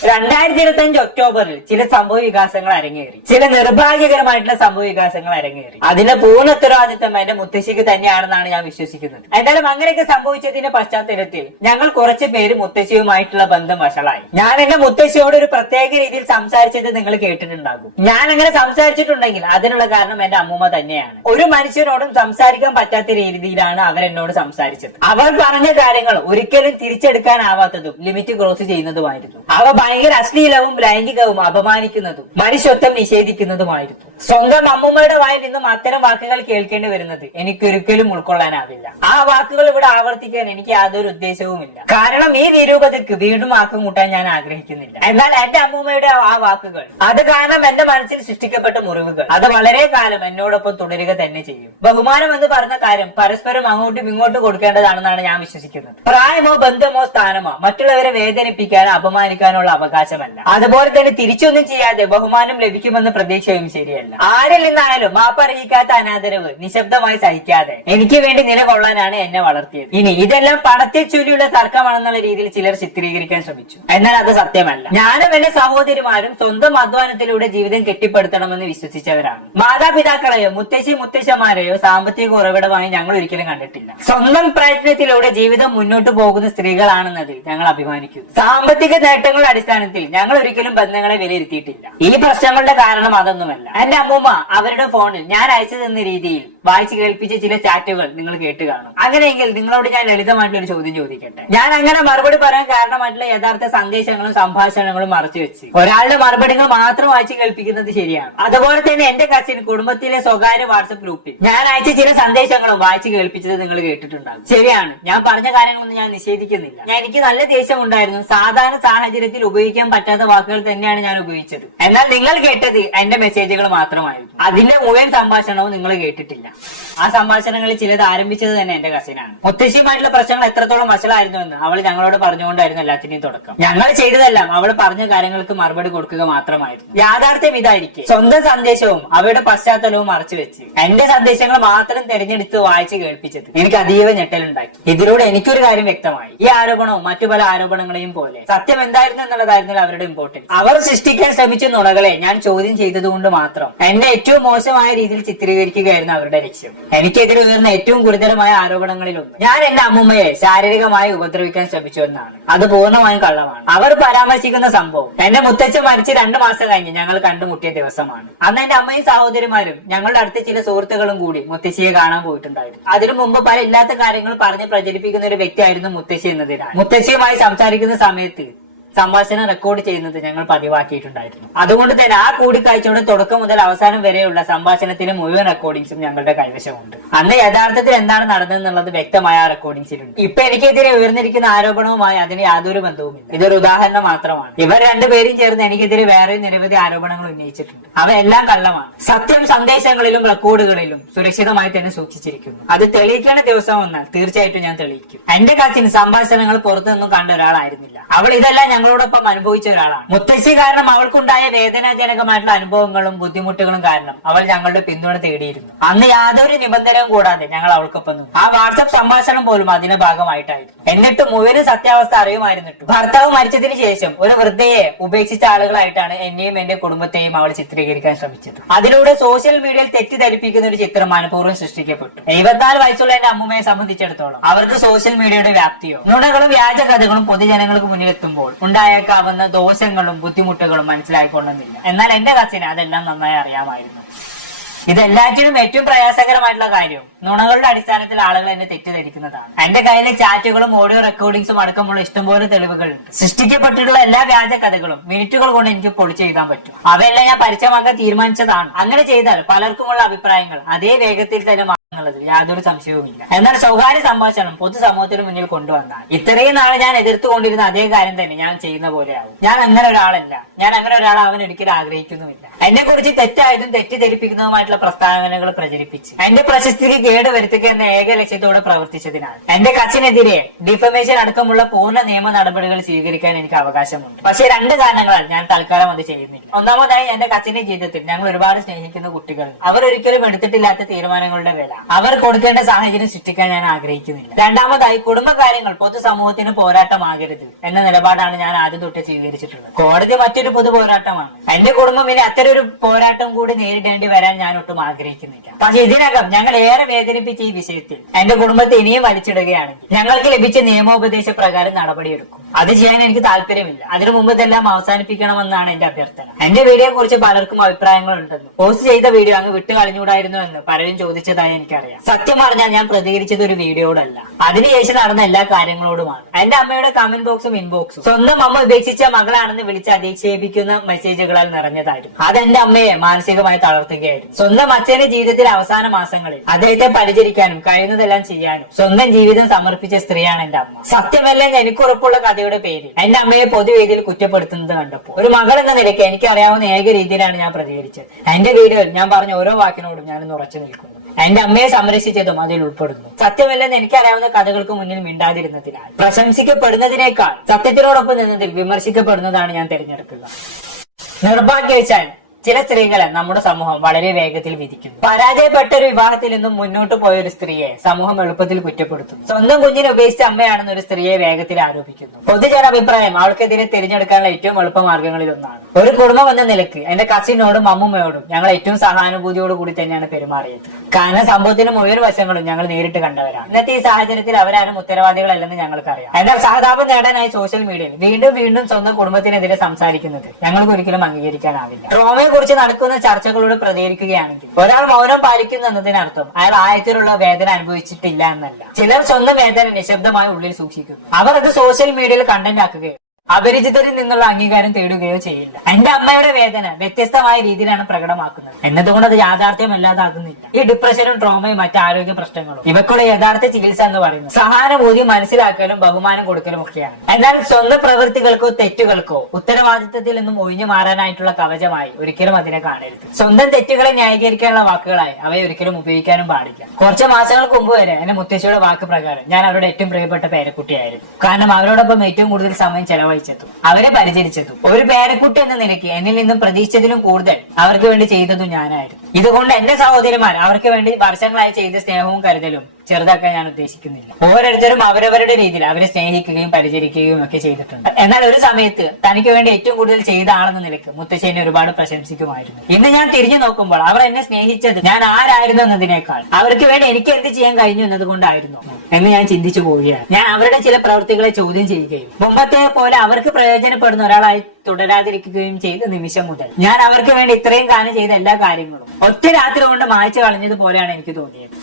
2025 ഒക്ടോബറിൽ ചില സംഭവ വികാസങ്ങൾ അരങ്ങേറി. ചില നിർഭാഗ്യകരമായിട്ടുള്ള സംഭവ വികാസങ്ങൾ അരങ്ങേറി. അതിന്റെ പൂർണ്ണ ഉത്തരവാദിത്തം എന്റെ മുത്തശ്ശിക്ക് തന്നെയാണെന്നാണ് ഞാൻ വിശ്വസിക്കുന്നത്. എന്തായാലും അങ്ങനെയൊക്കെ സംഭവിച്ചതിന്റെ പശ്ചാത്തലത്തിൽ ഞങ്ങൾ കുറച്ച് പേര് മുത്തശ്ശിയുമായിട്ടുള്ള ബന്ധം വഷളായി. ഞാൻ എന്റെ മുത്തശ്ശിയോട് ഒരു പ്രത്യേക രീതിയിൽ സംസാരിച്ചത് നിങ്ങൾ കേട്ടിട്ടുണ്ടാകും. ഞാൻ അങ്ങനെ സംസാരിച്ചിട്ടുണ്ടെങ്കിൽ അതിനുള്ള കാരണം എന്റെ അമ്മൂമ്മ തന്നെയാണ്. ഒരു മനുഷ്യനോടും സംസാരിക്കാൻ പറ്റാത്ത രീതിയിലാണ് അവർ എന്നോട് സംസാരിച്ചത്. അവർ പറഞ്ഞ കാര്യങ്ങൾ ഒരിക്കലും തിരിച്ചെടുക്കാനാവാത്തതും ലിമിറ്റ് ക്രോസ് ചെയ്യുന്നതുമായിരുന്നു. അവ ഭയങ്കര അശ്ലീലവും ലൈംഗികവും അപമാനിക്കുന്നതും മനുഷ്യത്വം നിഷേധിക്കുന്നതുമായിരുന്നു. സ്വന്തം അമ്മൂമ്മയുടെ വായിൽ നിന്നും അത്തരം വാക്കുകൾ കേൾക്കേണ്ടി വരുന്നത് എനിക്കൊരിക്കലും ഉൾക്കൊള്ളാനാവില്ല. ആ വാക്കുകൾ ഇവിടെ ആവർത്തിക്കാൻ എനിക്ക് യാതൊരു ഉദ്ദേശവുമില്ല. കാരണം ഈ നിരൂപതയ്ക്ക് വീണ്ടും ആക്കം കൂട്ടാൻ ഞാൻ ആഗ്രഹിക്കുന്നില്ല. എന്നാൽ എന്റെ അമ്മൂമ്മയുടെ ആ വാക്കുകൾ, അത് കാരണം എന്റെ മനസ്സിൽ സൃഷ്ടിക്കപ്പെട്ട മുറിവുകൾ, അത് വളരെ കാലം എന്നോടൊപ്പം തുടരുക തന്നെ ചെയ്യും. ബഹുമാനം എന്ന് പറഞ്ഞ കാര്യം പരസ്പരം അങ്ങോട്ടും ഇങ്ങോട്ടും കൊടുക്കേണ്ടതാണെന്നാണ് ഞാൻ വിശ്വസിക്കുന്നത്. പ്രായമോ ബന്ധമോ സ്ഥാനമോ മറ്റുള്ളവരെ വേദനിപ്പിക്കാനോ അപമാനിക്കാനുള്ള അവകാശമല്ല. അതുപോലെ തന്നെ തിരിച്ചൊന്നും ചെയ്യാതെ ബഹുമാനം ലഭിക്കുമെന്ന പ്രതീക്ഷയും ശരിയല്ല. ആരിൽ നിന്നായാലും മാപ്പറിയിക്കാത്ത അനാദരവ് നിശബ്ദമായി സഹിക്കാതെ എനിക്ക് വേണ്ടി നിലകൊള്ളാനാണ് എന്നെ വളർത്തിയത്. ഇനി ഇതെല്ലാം പണത്തെ ചൊല്ലിയുള്ള തർക്കമാണെന്നുള്ള രീതിയിൽ ചിലർ ചിത്രീകരിക്കാൻ ശ്രമിച്ചു. എന്നാൽ അത് സത്യമല്ല. ഞാനും എന്റെ സഹോദരിമാരും സ്വന്തം അധ്വാനത്തിലൂടെ ജീവിതം കെട്ടിപ്പടുത്തണമെന്ന് വിശ്വസിച്ചവരാണ്. മാതാപിതാക്കളെയോ മുത്തശ്ശന്മാരെയോ സാമ്പത്തിക ഉറവിടമായി ഞങ്ങൾ ഒരിക്കലും കണ്ടിട്ടില്ല. സ്വന്തം പ്രയത്നത്തിലൂടെ ജീവിതം മുന്നോട്ട് പോകുന്ന സ്ത്രീകളാണെന്നതിൽ ഞങ്ങൾ അഭിമാനിക്കുന്നു. സാമ്പത്തിക നേട്ടങ്ങളുടെ അടിസ്ഥാനത്തിൽ ഞങ്ങൾ ഒരിക്കലും ബന്ധങ്ങളെ വിലയിരുത്തിയിട്ടില്ല. ഈ പ്രശ്നങ്ങളുടെ കാരണം അതൊന്നുമല്ല. എന്റെ അമ്മൂമ്മ അവരുടെ ഫോണിൽ ഞാൻ അയച്ചു തന്ന രീതിയിൽ വായിച്ചു കേൾപ്പിച്ച ചില ചാറ്റുകൾ നിങ്ങൾ കേട്ട് കാണും. അങ്ങനെയെങ്കിൽ നിങ്ങളോട് ഞാൻ ലളിതമായിട്ടുള്ള ഒരു ചോദ്യം ചോദിക്കട്ടെ. ഞാൻ അങ്ങനെ മറുപടി പറയാൻ കാരണമായിട്ടുള്ള യഥാർത്ഥ സന്ദേശങ്ങളും സംഭാഷണങ്ങളും മറച്ചു വെച്ച് ഒരാളുടെ മറുപടികൾ മാത്രം വായിച്ചു കേൾപ്പിക്കുന്നത് ശരിയാണ്. അതുപോലെ തന്നെ എന്റെ കസിൻ കുടുംബത്തിലെ സ്വകാര്യ വാട്സപ്പ് ഗ്രൂപ്പിൽ ഞാൻ അയച്ച ചില സന്ദേശങ്ങളും വായിച്ചു കേൾപ്പിച്ചത് നിങ്ങൾ കേട്ടിട്ടുണ്ടാകും. ശരിയാണ്, ഞാൻ പറഞ്ഞ കാര്യങ്ങളൊന്നും ഞാൻ നിഷേധിക്കുന്നില്ല. എനിക്ക് നല്ല ദേഷ്യം ഉണ്ടായിരുന്നു. സാധാരണ സാഹചര്യത്തിൽ ഉപയോഗിക്കാൻ പറ്റാത്ത വാക്കുകൾ തന്നെയാണ് ഞാൻ ഉപയോഗിച്ചത്. എന്നാൽ നിങ്ങൾ കേട്ടത് എന്റെ മെസ്സേജുകൾ മാത്രമായിരുന്നു. അതിന്റെ മുഴുവൻ സംഭാഷണവും നിങ്ങൾ കേട്ടിട്ടില്ല. ആ സംഭാഷണങ്ങളിൽ ചിലത് ആരംഭിച്ചത് തന്നെ എന്റെ കസിനാണ്. മുത്തശ്ശിയുമായിട്ടുള്ള പ്രശ്നങ്ങൾ എത്രത്തോളം വഷളായിരുന്നുവെന്ന് അവൾ ഞങ്ങളോട് പറഞ്ഞുകൊണ്ടായിരുന്നു എല്ലാത്തിന്റെയും തുടക്കം. ഞങ്ങൾ ചെയ്തതെല്ലാം അവൾ പറഞ്ഞ കാര്യങ്ങൾക്ക് മറുപടി കൊടുക്കുക മാത്രമായിരുന്നു. യാഥാർത്ഥ്യം ഇതായിരിക്കും, സ്വന്തം സന്ദേശവും അവയുടെ പശ്ചാത്തലവും മറച്ചുവെച്ച് എന്റെ സന്ദേശങ്ങൾ മാത്രം തെരഞ്ഞെടുത്ത് വായിച്ച് കേൾപ്പിച്ചത് എനിക്ക് അതീവ ഞെട്ടലുണ്ടാക്കി. ഇതിലൂടെ എനിക്കൊരു കാര്യം വ്യക്തമായി. ഈ ആരോപണവും മറ്റു പല ആരോപണങ്ങളെയും പോലെ സത്യം എന്തായിരുന്നു എന്നുള്ളതായിരുന്നു അവരുടെ ഇമ്പോർട്ടൻസ്. അവർ സൃഷ്ടിക്കാൻ ശ്രമിച്ച നുണകളെ ഞാൻ ചോദ്യം ചെയ്തതുകൊണ്ട് മാത്രം എന്നെ ഏറ്റവും മോശമായ രീതിയിൽ ചിത്രീകരിക്കുകയായിരുന്നു അവരുടെ ലക്ഷ്യം. എനിക്കെതിരെ ഉയർന്ന ഏറ്റവും ഗുരുതരമായ ആരോപണങ്ങളിലൊന്ന് ഞാൻ എന്റെ അമ്മൂമ്മയെ ശാരീരികമായി ഉപദ്രവിക്കാൻ ശ്രമിച്ചു എന്നാണ്. അത് പൂർണ്ണമായും കള്ളമാണ്. അവർ പരാമർശിക്കുന്ന സംഭവം എന്റെ മുത്തച്ഛൻ മരിച്ച് 2 മാസം കഴിഞ്ഞ് ഞങ്ങൾ കണ്ടുമുട്ടിയ ദിവസമാണ്. അന്ന് എന്റെ അമ്മയും സഹോദരിമാരും ഞങ്ങളുടെ അടുത്ത ചില സുഹൃത്തുക്കളും കൂടി മുത്തശ്ശിയെ കാണാൻ പോയിട്ടുണ്ടായിരുന്നു. അതിനു മുമ്പ് പല ഇല്ലാത്ത കാര്യങ്ങൾ പറഞ്ഞ് പ്രചരിപ്പിക്കുന്ന ഒരു വ്യക്തിയായിരുന്നു മുത്തശ്ശി എന്നതിനാൽ മുത്തശ്ശിയുമായി സംസാരിക്കുന്ന സമയത്ത് സംഭാഷണം റെക്കോർഡ് ചെയ്യുന്നത് ഞങ്ങൾ പതിവാക്കിയിട്ടുണ്ടായിരുന്നു. അതുകൊണ്ട് തന്നെ ആ കൂടിക്കാഴ്ചയുടെ തുടക്കം മുതൽ അവസാനം വരെയുള്ള സംഭാഷണത്തിലെ മുഴുവൻ റെക്കോർഡിംഗ്സും ഞങ്ങളുടെ കൈവശമുണ്ട്. അന്ന് യഥാർത്ഥത്തിൽ എന്താണ് നടന്നതെന്നുള്ളത് വ്യക്തമായ ആ റെക്കോർഡിംഗ്സിലുണ്ട്. ഇപ്പൊ എനിക്കെതിരെ ഉയർന്നിരിക്കുന്ന ആരോപണവുമായി അതിന് യാതൊരു ബന്ധവുമില്ല. ഇതൊരു ഉദാഹരണം മാത്രമാണ്. ഇവർ രണ്ടുപേരും ചേർന്ന് എനിക്കെതിരെ വേറെ നിരവധി ആരോപണങ്ങൾ ഉന്നയിച്ചിട്ടുണ്ട്. അവയെല്ലാം കള്ളമാണ്. സത്യം സന്ദേശങ്ങളിലും റെക്കോർഡുകളിലും സുരക്ഷിതമായി തന്നെ സൂക്ഷിച്ചിരിക്കുന്നു. അത് തെളിയിക്കേണ്ട ദിവസം വന്നാൽ തീർച്ചയായിട്ടും ഞാൻ തെളിയിക്കും. എന്റെ കസിൻ സംഭാഷണങ്ങൾ പുറത്തുനിന്നും കണ്ട ഒരാളായിരുന്നില്ല. അവൾ ഇതെല്ലാം ഞങ്ങളോടൊപ്പം അനുഭവിച്ച ഒരാളാണ്. മുത്തശ്ശി കാരണം അവൾക്കുണ്ടായ വേദനാജനകമായിട്ടുള്ള അനുഭവങ്ങളും ബുദ്ധിമുട്ടുകളും കാരണം അവൾ ഞങ്ങളുടെ പിന്തുണ തേടിയിരുന്നു. അന്ന് യാതൊരു നിബന്ധനയും കൂടാതെ ഞങ്ങൾ അവൾക്കൊപ്പം നിന്നു. ആ വാട്സപ്പ് സംഭാഷണം പോലും അതിന്റെ ഭാഗമായിട്ടായിരുന്നു. എന്നിട്ട് മുഴുവൻ സത്യാവസ്ഥ അറിയുമായിരുന്നിട്ടു ഭർത്താവ് മരിച്ചതിന് ശേഷം ഒരു വൃദ്ധയെ ഉപേക്ഷിച്ച ആളുകളായിട്ടാണ് എന്നെയും എന്റെ കുടുംബത്തെയും അവൾ ചിത്രീകരിക്കാൻ ശ്രമിച്ചത്. അതിലൂടെ സോഷ്യൽ മീഡിയയിൽ തെറ്റിദ്ധരിപ്പിക്കുന്ന ഒരു ചിത്രം മനഃപൂർവ്വം സൃഷ്ടിക്കപ്പെട്ടു. 74 വയസ്സുള്ള എന്റെ അമ്മൂമ്മയെ സംബന്ധിച്ചിടത്തോളം അവർക്ക് സോഷ്യൽ മീഡിയയുടെ വ്യാപ്തിയോ നുണകളും വ്യാജ കഥകളും പൊതുജനങ്ങൾക്ക് മുന്നിലെത്തുമ്പോൾ ഉണ്ടായേക്കാവുന്ന ദോഷങ്ങളും ബുദ്ധിമുട്ടുകളും മനസ്സിലായിക്കൊള്ളുന്നില്ല. എന്നാൽ എന്റെ കസിന് അതെല്ലാം നന്നായി അറിയാമായിരുന്നു. ഇതെല്ലാറ്റിനും ഏറ്റവും പ്രയാസകരമായിട്ടുള്ള കാര്യം നുണകളുടെ അടിസ്ഥാനത്തിൽ ആളുകൾ എന്നെ തെറ്റിദ്ധരിക്കുന്നതാണ്. എന്റെ കയ്യിലെ ചാറ്റുകളും ഓഡിയോ റെക്കോർഡിംഗ്സും അടക്കമുള്ള ഇഷ്ടംപോലെ തെളിവുകളുണ്ട്. സൃഷ്ടിക്കപ്പെട്ടിട്ടുള്ള എല്ലാ വ്യാജ കഥകളും മിനിറ്റുകൾ കൊണ്ട് എനിക്ക് പൊളിച്ച് എഴുതാൻ പറ്റും. അവയെല്ലാം ഞാൻ പരസ്യമാക്കാൻ തീരുമാനിച്ചതാണ്. അങ്ങനെ ചെയ്താൽ പലർക്കുമുള്ള അഭിപ്രായങ്ങൾ അതേ വേഗത്തിൽ തന്നെ മാറുന്നുള്ളതിൽ യാതൊരു സംശയവുമില്ല. എന്നാൽ സ്വകാര്യ സംഭാഷണം പൊതുസമൂഹത്തിന് മുന്നിൽ കൊണ്ടുവന്നാൽ ഇത്രയും നാളെ ഞാൻ എതിർത്തുകൊണ്ടിരുന്ന അതേ കാര്യം തന്നെ ഞാൻ ചെയ്യുന്ന പോലെയാവും. ഞാൻ അങ്ങനെ ഒരാളല്ല. ഞാൻ അങ്ങനെ ഒരാളാവാൻ ഒരിക്കലും ആഗ്രഹിക്കുന്നുമില്ല. എന്നെ കുറിച്ച് തെറ്റായതും തെറ്റിദ്ധരിപ്പിക്കുന്നതുമായിട്ടുള്ള പ്രസ്താവനകൾ പ്രചരിപ്പിച്ച് എന്റെ പ്രശസ്തിക്ക് കേട് വരുത്തുക എന്ന ഏക ലക്ഷ്യത്തോടെ പ്രവർത്തിച്ചതിനാൽ എന്റെ കസിനെതിരെ ഡിഫമേഷൻ അടക്കമുള്ള പൂർണ്ണ നിയമ നടപടികൾ സ്വീകരിക്കാൻ എനിക്ക് അവകാശമുണ്ട്. പക്ഷേ 2 കാരണങ്ങളാൽ ഞാൻ തൽക്കാലം അത് ചെയ്യുന്നില്ല. ഒന്നാമതായി എന്റെ കസിന്റെ ജീവിതത്തിൽ ഞങ്ങൾ ഒരുപാട് സ്നേഹിക്കുന്ന കുട്ടികൾ അവർ ഒരിക്കലും എടുത്തിട്ടില്ലാത്ത തീരുമാനങ്ങളുടെ വില അവർ കൊടുക്കേണ്ട സാഹചര്യം സൃഷ്ടിക്കാൻ ഞാൻ ആഗ്രഹിക്കുന്നില്ല. രണ്ടാമതായി കുടുംബകാര്യങ്ങൾ പൊതുസമൂഹത്തിന് പോരാട്ടമാകരുത് എന്ന നിലപാടാണ് ഞാൻ ആദ്യം തൊട്ട് സ്വീകരിച്ചിട്ടുള്ളത്. കോടതി മറ്റൊരു പൊതു പോരാട്ടമാണ്. എന്റെ കുടുംബം ഇനി അത്തരൊരു പോരാട്ടം കൂടി നേരിടേണ്ടി വരാൻ ഞാൻ ഒട്ടും ആഗ്രഹിക്കുന്നില്ല. പക്ഷെ ഇതിനകം ഞങ്ങൾ ഏറെ വേദനിപ്പിച്ച ഈ വിഷയത്തിൽ എന്റെ കുടുംബത്തെ ഇനിയും വലിച്ചിടുകയാണെങ്കിൽ ഞങ്ങൾക്ക് ലഭിച്ച നിയമോപദേശ പ്രകാരം നടപടിയെടുക്കും. അത് ചെയ്യാൻ എനിക്ക് താല്പര്യമില്ല. അതിനു മുമ്പ് ഇതെല്ലാം അവസാനിപ്പിക്കണമെന്നാണ് എന്റെ അഭ്യർത്ഥന. എന്റെ വീഡിയോയെ കുറിച്ച് പലർക്കും അഭിപ്രായങ്ങൾ ഉണ്ടെന്നും പോസ്റ്റ് ചെയ്ത വീഡിയോ അങ്ങ് വിട്ടു കളഞ്ഞുകൂടായിരുന്നു എന്ന് പലരും ചോദിച്ചതായി എനിക്കറിയാം. സത്യം പറഞ്ഞാൽ ഞാൻ പ്രതികരിച്ചത് ഒരു വീഡിയോയോടല്ല, അതിനുശേഷം നടന്ന എല്ലാ കാര്യങ്ങളോടുമാണ്. എന്റെ അമ്മയുടെ കമന്റ് ബോക്സും ഇൻബോക്സും സ്വന്തം അമ്മ ഉപേക്ഷിച്ച മകളാണെന്ന് വിളിച്ച് അധിക്ഷേപിക്കുന്ന മെസ്സേജുകളാൽ നിറഞ്ഞതായിരുന്നു. അതെന്റെ അമ്മയെ മാനസികമായി തളർത്തുകയായിരുന്നു. സ്വന്തം അച്ഛന്റെ ജീവിതത്തിലെ അവസാന മാസങ്ങളിൽ അദ്ദേഹത്തെ പരിചരിക്കാനും കഴിയുന്നതെല്ലാം ചെയ്യാനും സ്വന്തം ജീവിതം സമർപ്പിച്ച സ്ത്രീയാണ് എന്റെ അമ്മ. സത്യമല്ല എനിക്ക് ഉറപ്പുള്ള കഥയുടെ പേരിൽ എന്റെ അമ്മയെ പൊതുവേദിയിൽ കുറ്റപ്പെടുത്തുന്നത് കണ്ടപ്പോൾ ഒരു മകൾ എന്ന നിലയ്ക്ക് എനിക്ക് അറിയാവുന്ന ഏക രീതിയിലാണ് ഞാൻ പ്രതികരിച്ചത്. എന്റെ വീഡിയോയിൽ ഞാൻ പറഞ്ഞ ഓരോ വാക്കിനോടും ഞാനിന്ന് ഉറച്ചു നിൽക്കുന്നു. എന്റെ അമ്മയെ സംരക്ഷിച്ചതും അതിൽ ഉൾപ്പെടുന്നു. സത്യമല്ലെന്ന് എനിക്കറിയാവുന്ന കഥകൾക്ക് മുന്നിൽ മിണ്ടാതിരുന്നതിനാൽ പ്രശംസിക്കപ്പെടുന്നതിനേക്കാൾ സത്യത്തിനോടൊപ്പം നിന്നതിൽ വിമർശിക്കപ്പെടുന്നതാണ് ഞാൻ തിരഞ്ഞെടുക്കുക. നിർഭാഗ്യവശാൽ ചില സ്ത്രീകളെ നമ്മുടെ സമൂഹം വളരെ വേഗത്തിൽ വിധിക്കുന്നു. പരാജയപ്പെട്ട ഒരു വിവാഹത്തിൽ നിന്നും മുന്നോട്ട് പോയ ഒരു സ്ത്രീയെ സമൂഹം എളുപ്പത്തിൽ കുറ്റപ്പെടുത്തുന്നു. സ്വന്തം കുഞ്ഞിനെ ഉപേക്ഷിച്ച അമ്മയാണെന്ന് ഒരു സ്ത്രീയെ വേഗത്തിൽ ആരോപിക്കുന്നു. പൊതുജന അഭിപ്രായം അവൾക്കെതിരെ തിരഞ്ഞെടുക്കാനുള്ള ഏറ്റവും എളുപ്പമാർഗങ്ങളിൽ ഒന്നാണ്. ഒരു കുടുംബം എന്ന നിലയ്ക്ക് എന്റെ കസിനോടും അമ്മുമ്മയോടും ഞങ്ങൾ ഏറ്റവും സഹാനുഭൂതിയോടുകൂടി തന്നെയാണ് പെരുമാറിയത്. കാരണം സംഭവത്തിന് മുഴുവൻ വശങ്ങളും ഞങ്ങൾ നേരിട്ട് കണ്ടവരാണ്. ഇന്നത്തെ ഈ സാഹചര്യത്തിൽ അവരാരും ഉത്തരവാദികളല്ലെന്ന് ഞങ്ങൾക്കറിയാം. എന്നാൽ സഹതാപം നേടാനായി സോഷ്യൽ മീഡിയയിൽ വീണ്ടും വീണ്ടും സ്വന്തം കുടുംബത്തിനെതിരെ സംസാരിക്കുന്നത് ഞങ്ങൾക്ക് ഒരിക്കലും അംഗീകരിക്കാനാവില്ല. റോമയെ കുറിച്ച് നടക്കുന്ന ചർച്ചകളോട് പ്രതികരിക്കുകയാണെങ്കിൽ ഒരാൾ മൗനം പാലിക്കുന്നു എന്നതിനർത്ഥം അയാൾ ആഴത്തിലുള്ള വേദന അനുഭവിച്ചിട്ടില്ല എന്നല്ല. ചിലർ സ്വന്തം വേദന നിശബ്ദമായി ഉള്ളിൽ സൂക്ഷിക്കുന്നു. അവർ അത് സോഷ്യൽ മീഡിയയിൽ കണ്ടന്റ് ആക്കുകയോ അപരിചിതരിൽ നിന്നുള്ള അംഗീകാരം തേടുകയോ ചെയ്യില്ല. എന്റെ അമ്മയുടെ വേദന വ്യത്യസ്തമായ രീതിയിലാണ് പ്രകടമാക്കുന്നത് എന്നതുകൊണ്ട് അത് യാഥാർത്ഥ്യമല്ലാതാകുന്നില്ല. ഈ ഡിപ്രഷനും ട്രോമയും മറ്റ് ആരോഗ്യ പ്രശ്നങ്ങളും ഇവക്കുള്ള യഥാർത്ഥ ചികിത്സ എന്ന് പറയുന്നത് സഹാനുഭൂതി മനസ്സിലാക്കലും ബഹുമാനം കൊടുക്കലും ഒക്കെയാണ്. എന്നാൽ സ്വന്തം പ്രവൃത്തികൾക്കോ തെറ്റുകൾക്കോ ഉത്തരവാദിത്തത്തിൽ നിന്നും ഒഴിഞ്ഞു മാറാനായിട്ടുള്ള കവചമായി ഒരിക്കലും അതിനെ കാണരുത്. സ്വന്തം തെറ്റുകളെ ന്യായീകരിക്കാനുള്ള വാക്കുകളായി അവയെ ഒരിക്കലും ഉപയോഗിക്കാനും പാടില്ല. കുറച്ച് മാസങ്ങൾക്ക് മുമ്പ് വരെ എന്റെ മുത്തശ്ശിയുടെ വാക്ക് പ്രകാരം ഞാൻ അവരുടെ ഏറ്റവും പ്രിയപ്പെട്ട പേരക്കുട്ടിയായിരുന്നു. കാരണം അവരോടൊപ്പം ഏറ്റവും കൂടുതൽ സമയം ചെലവഴിച്ചതും അവരെ പരിചരിച്ചതും ഒരു പേരക്കുട്ടി എന്ന നിലയ്ക്ക് എന്നിൽ നിന്നും പ്രതീക്ഷിച്ചതിലും കൂടുതൽ അവർക്ക് വേണ്ടി ചെയ്തതും ഞാനായിരുന്നു. ഇതുകൊണ്ട് എന്റെ സഹോദരിമാർ അവർക്ക് വേണ്ടി വർഷങ്ങളായി ചെയ്ത സ്നേഹവും കരുതലും ചെറുതാക്കാൻ ഞാൻ ഉദ്ദേശിക്കുന്നില്ല. ഓരോരുത്തരും അവരവരുടെ രീതിയിൽ അവരെ സ്നേഹിക്കുകയും പരിചരിക്കുകയും ഒക്കെ ചെയ്തിട്ടുണ്ട്. എന്നാൽ ഒരു സമയത്ത് തനിക്ക് വേണ്ടി ഏറ്റവും കൂടുതൽ ചെയ്ത ആളെന്ന നിലയ്ക്ക് മുത്തശ്ശേനെ ഒരുപാട് പ്രശംസിക്കുമായിരുന്നു. ഇന്ന് ഞാൻ തിരിഞ്ഞു നോക്കുമ്പോൾ അവർ എന്നെ സ്നേഹിച്ചത് ഞാൻ ആരായിരുന്നു എന്നതിനേക്കാൾ അവർക്ക് വേണ്ടി എനിക്ക് എന്ത് ചെയ്യാൻ കഴിഞ്ഞു എന്നതുകൊണ്ടായിരുന്നു എന്ന് ഞാൻ ചിന്തിച്ചു പോവുകയാണ്. ഞാൻ അവരുടെ ചില പ്രവൃത്തികളെ ചോദ്യം ചെയ്യുകയും മുമ്പത്തെ പോലെ അവർക്ക് പ്രയോജനപ്പെടുന്ന ഒരാളായി തുടരാതിരിക്കുകയും ചെയ്ത നിമിഷം മുതൽ ഞാൻ അവർക്ക് വേണ്ടി ഇത്രയും കാലം ചെയ്ത എല്ലാ കാര്യങ്ങളും ഒറ്റ രാത്രി കൊണ്ട് മായ്ച്ചു കളഞ്ഞതുപോലെയാണ് എനിക്ക് തോന്നിയത്.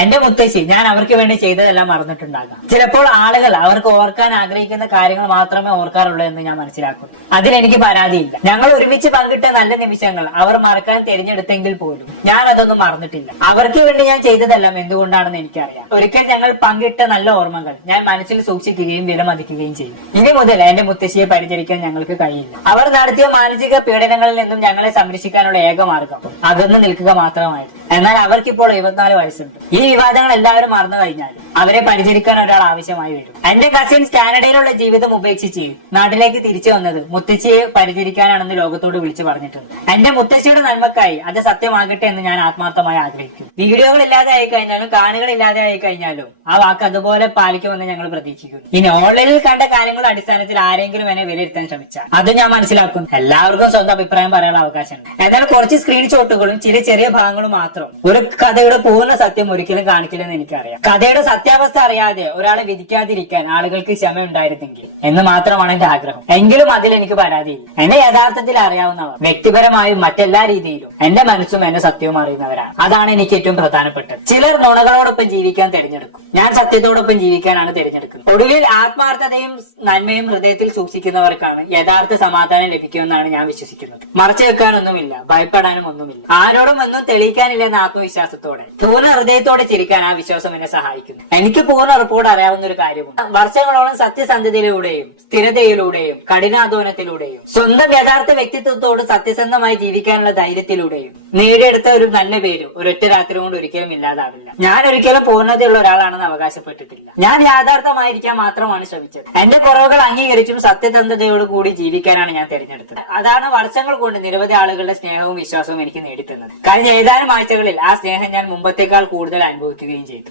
എന്റെ മുത്തശ്ശി ഞാൻ അവർക്ക് വേണ്ടി ചെയ്തതെല്ലാം മറന്നിട്ടുണ്ടാകാം. ചിലപ്പോൾ ആളുകൾ അവർക്ക് ഓർക്കാൻ ആഗ്രഹിക്കുന്ന കാര്യങ്ങൾ മാത്രമേ ഓർക്കാറുള്ളൂ എന്ന് ഞാൻ മനസ്സിലാക്കുന്നു. അതിലെനിക്ക് പരാതിയില്ല. ഞങ്ങൾ ഒരുമിച്ച് പങ്കിട്ട നല്ല നിമിഷങ്ങൾ അവർ മറക്കാൻ തിരഞ്ഞെടുത്തെങ്കിൽ പോലും ഞാൻ അതൊന്നും മറന്നിട്ടില്ല. അവർക്ക് വേണ്ടി ഞാൻ ചെയ്തതെല്ലാം എന്തുകൊണ്ടാണെന്ന് എനിക്കറിയാം. ഒരിക്കൽ ഞങ്ങൾ പങ്കിട്ട നല്ല ഓർമ്മകൾ ഞാൻ മനസ്സിൽ സൂക്ഷിക്കുകയും വിലമതിക്കുകയും ചെയ്യും. ഇനി മുതൽ എന്റെ മുത്തശ്ശിയെ പരിചരിക്കാൻ ഞങ്ങൾക്ക് കഴിയില്ല. അവർ നടത്തിയ മാനസിക പീഡനങ്ങളിൽ നിന്നും ഞങ്ങളെ സംരക്ഷിക്കാനുള്ള ഏക മാർഗം അകന്നു നിൽക്കുക മാത്രമായിരുന്നു. എന്നാൽ അവർക്കിപ്പോൾ 74 വയസ്സുണ്ട്. ഈ വിവാദങ്ങൾ എല്ലാവരും മറന്നു കഴിഞ്ഞാൽ അവരെ പരിചരിക്കാൻ ഒരാൾ ആവശ്യമായി വരും. എന്റെ കസിൻസ് കാനഡയിലുള്ള ജീവിതം ഉപേക്ഷിച്ച് നാട്ടിലേക്ക് തിരിച്ചു വന്നത് മുത്തശ്ശിയെ പരിചരിക്കാനാണെന്ന് ലോകത്തോട് വിളിച്ചു പറഞ്ഞിട്ടുണ്ട്. എന്റെ മുത്തശ്ശിയുടെ നന്മക്കായി അത് സത്യമാകട്ടെ എന്ന് ഞാൻ ആത്മാർത്ഥമായി ആഗ്രഹിക്കുന്നു. വീഡിയോകൾ ഇല്ലാതെ ആയി കഴിഞ്ഞാലും കാണികൾ ഇല്ലാതെ ആയി കഴിഞ്ഞാലും ആ വാക്ക് അതുപോലെ പാലിക്കുമെന്ന് ഞങ്ങൾ പ്രതീക്ഷിക്കുന്നു. ഇനി ഓൺലൈനിൽ കണ്ട കാര്യങ്ങളുടെ അടിസ്ഥാനത്തിൽ ആരെങ്കിലും എന്നെ വിലയിരുത്താൻ ശ്രമിച്ചാൽ അത് ഞാൻ മനസ്സിലാക്കുന്നു. എല്ലാവർക്കും സ്വന്തം അഭിപ്രായം പറയാനുള്ള അവകാശമുണ്ട്. എന്നാൽ കുറച്ച് സ്ക്രീൻഷോട്ടുകളും ചില ചെറിയ ഭാഗങ്ങളും മാത്രം ഒരു കഥയുടെ പൂർണ്ണ സത്യം ഒരിക്കലും കാണിക്കില്ലെന്ന് എനിക്കറിയാം. കഥയുടെ സത്യാവസ്ഥ അറിയാതെ ഒരാളെ വിധിക്കാതിരിക്കാൻ ആളുകൾക്ക് ക്ഷമ ഉണ്ടായിരുന്നെങ്കിൽ എന്ന് മാത്രമാണ് എന്റെ ആഗ്രഹം. എങ്കിലും അതിൽ എനിക്ക് പരാതിയില്ല. എന്നെ യഥാർത്ഥത്തിൽ അറിയാവുന്നവർ വ്യക്തിപരമായും മറ്റെല്ലാ രീതിയിലും എന്റെ മനസ്സും എന്റെ സത്യവും അറിയുന്നവരാണ്. അതാണ് എനിക്ക് ഏറ്റവും പ്രധാനപ്പെട്ടത്. ചിലർ നുണകളോടൊപ്പം ജീവിക്കാൻ തിരഞ്ഞെടുക്കും. ഞാൻ സത്യത്തോടൊപ്പം ജീവിക്കാനാണ് തിരഞ്ഞെടുക്കുന്നത്. ഒടുവിൽ ആത്മാർത്ഥതയും നന്മയും ഹൃദയത്തിൽ സൂക്ഷിക്കുന്നവർക്കാണ് യഥാർത്ഥ സമാധാനം ലഭിക്കുമെന്നാണ് ഞാൻ വിശ്വസിക്കുന്നത്. മറച്ചു വെക്കാനൊന്നുമില്ല, ഭയപ്പെടാനും ഒന്നുമില്ല, ആരോടും ഒന്നും തെളിയിക്കാനില്ലെന്ന ആത്മവിശ്വാസത്തോടെ പൂർണ്ണ ഹൃദയത്തോടെ ചിരിക്കാൻ ആ വിശ്വാസം എന്നെ സഹായിക്കുന്നു. എനിക്ക് പൂർണ്ണ റിപ്പോർട്ട് അറിയാവുന്ന ഒരു കാര്യമുണ്ട്. വർഷങ്ങളോളം സത്യസന്ധതയിലൂടെയും സ്ഥിരതയിലൂടെയും കഠിനാധ്വാനത്തിലൂടെയും സ്വന്തം യഥാർത്ഥ വ്യക്തിത്വത്തോട് സത്യസന്ധമായി ജീവിക്കാനുള്ള ധൈര്യത്തിലൂടെയും നേടിയെടുത്ത ഒരു നല്ല പേര് ഒരൊറ്റ രാത്രി കൊണ്ട് ഒരിക്കലും ഇല്ലാതാവില്ല. ഞാൻ ഒരിക്കലും പൂർണ്ണതയുള്ള ഒരാളാണെന്ന് അവകാശപ്പെട്ടിട്ടില്ല. ഞാൻ യാഥാർത്ഥമായിരിക്കാൻ മാത്രമാണ് ശ്രമിച്ചത്. എന്റെ കുറവുകൾ അംഗീകരിച്ചും സത്യസന്ധതയോട് കൂടി ജീവിക്കാനാണ് ഞാൻ തിരഞ്ഞെടുത്തത്. അതാണ് വർഷങ്ങൾ കൊണ്ട് നിരവധി ആളുകളുടെ സ്നേഹവും വിശ്വാസവും എനിക്ക് നേടിത്തന്നത്. കഴിഞ്ഞ ഏതാനും ആഴ്ചകളിൽ ആ സ്നേഹം ഞാൻ മുമ്പത്തേക്കാൾ കൂടുതൽ അനുഭവിക്കുകയും ചെയ്തു.